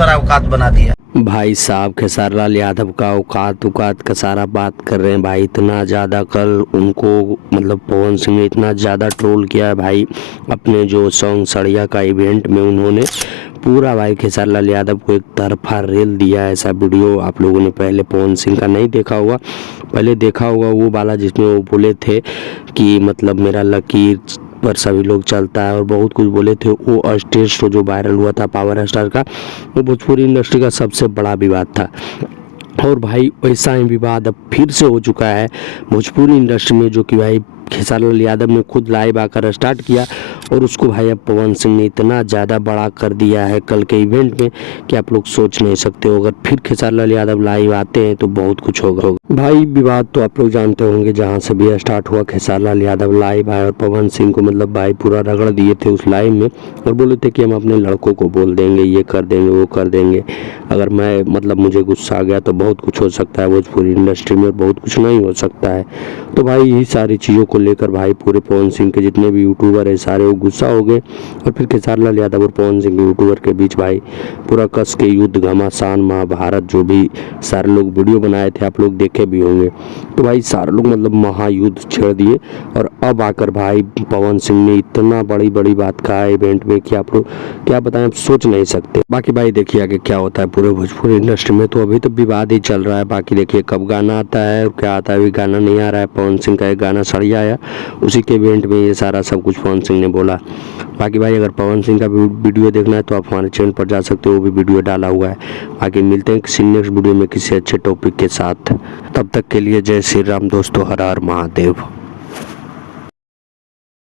सारा औकात बना दिया। भाई साहब खेसारी लाल यादव का औकात का सारा बात कर रहे हैं भाई। इतना ज़्यादा कल उनको मतलब पवन सिंह ने इतना ज़्यादा ट्रोल किया है भाई। अपने जो सॉन्ग सड़िया का इवेंट में उन्होंने पूरा भाई खेसारी लाल यादव को एक तरफा रेल दिया। ऐसा वीडियो आप लोगों ने पहले पवन सिंह का नहीं देखा होगा, पहले देखा होगा वो वाला जिसमें वो बोले थे कि मतलब मेरा लकीर पर सभी लोग चलता है और बहुत कुछ बोले थे। वो स्टेज शो जो वायरल हुआ था पावर स्टार का, वो भोजपुरी इंडस्ट्री का सबसे बड़ा विवाद था। और भाई वैसा ही विवाद अब फिर से हो चुका है भोजपुरी इंडस्ट्री में, जो कि भाई खेसारी लाल यादव ने खुद लाइव आकर स्टार्ट किया और उसको भाई अब पवन सिंह ने इतना ज़्यादा बड़ा कर दिया है कल के इवेंट में कि आप लोग सोच नहीं सकते हो। अगर फिर खेसारी लाल यादव लाइव आते हैं तो बहुत कुछ होगा भाई। विवाद तो आप लोग जानते होंगे, जहाँ से भी स्टार्ट हुआ खेसारी लाल यादव लाइव आए और पवन सिंह को मतलब भाई पूरा रगड़ दिए थे उस लाइव में और बोले थे कि हम अपने लड़कों को बोल देंगे, ये कर देंगे, वो कर देंगे। अगर मैं मतलब मुझे गुस्सा आ गया तो बहुत कुछ हो सकता है भोजपुरी इंडस्ट्री में, बहुत कुछ नहीं हो सकता है। तो भाई यही सारी चीज़ों को लेकर भाई पूरे पवन सिंह के जितने भी यूट्यूबर है सारे वो गुस्सा हो गए और फिर खेसारी लाल यादव और पवन सिंह के यूट्यूबर के बीच भाई पूरा कस के युद्ध, घमासान, महाभारत जो भी सारे लोग वीडियो बनाए थे आप लोग देखे भी होंगे। तो भाई सारे लोग मतलब महायुद्ध छेड़ दिए और अब आकर भाई पवन सिंह ने इतना बड़ी बड़ी बात कहा है इवेंट में कि आप लोग क्या बताएं, आप सोच नहीं सकते। बाकी भाई देखिए आगे क्या होता है पूरे भोजपुरी इंडस्ट्री में। तो अभी तो विवाद ही चल रहा है, बाकी देखिए कब गाना आता है और क्या आता है। अभी गाना नहीं आ रहा है, पवन सिंह का एक गाना सड़िया आया, उसी के इवेंट में ये सारा सब कुछ पवन सिंह ने बोला। बाकी भाई अगर पवन सिंह का वीडियो देखना है तो आप हमारे चैनल पर जा सकते हो, वो भी वीडियो डाला हुआ है। बाकी मिलते हैं किसी नेक्स्ट वीडियो में किसी अच्छे टॉपिक के साथ, तब तक के लिए जय श्री राम दोस्तों, हर हर महादेव।